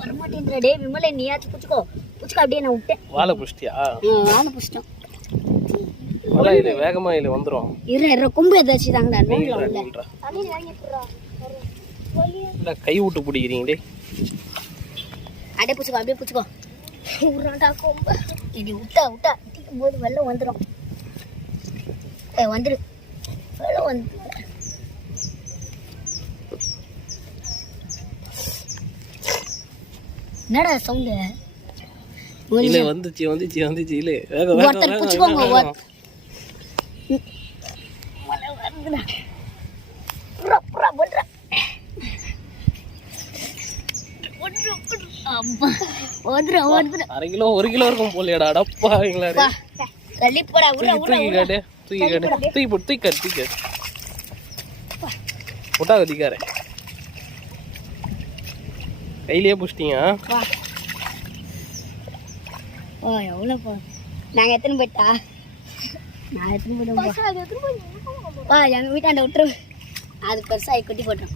வரமாட்டேங்கிற டே விமலே நீயாச்சும் புடிச்சுக்கோ அப்படியே நான் விட்டேன். வாழை புடிச்சிட்டியா? வாழை புடிச்சிட்டோம். வாழை இது வேகமா இது வந்துரும். இரு கொம்பு ஏதாச்சும் தாங்கடா. இல்ல கை விட்டு பிடிக்கிறீங்க டேய். அப்படியே புடிச்சுக்கோ. உருண்டா கொம்பு. இது விட்டா தீக்கும் போது வெள்ளம் வந்துடும். வந்துரு வெள்ளம் வந்து என்னடா சவுண்டு? இல்ல வந்துச்சு இல்ல வேக ஒருத்தர் புடிச்சுக்கோங்க. அரை கிலோ 1 கிலோ இருக்கும் போலையாடா. அடப்பாங்களா தூக்கி போட்டா கதிக்கார கையிலேயே புடிச்சிட்டீங்க. எவ்வளோ போ நாங்கள் எத்தனை போயிட்டா? நான் எத்தனை போயிட்டோம். எங்கள் வீட்டாண்ட விட்டுரு. அது பெருசாக கொட்டி போட்டோம்.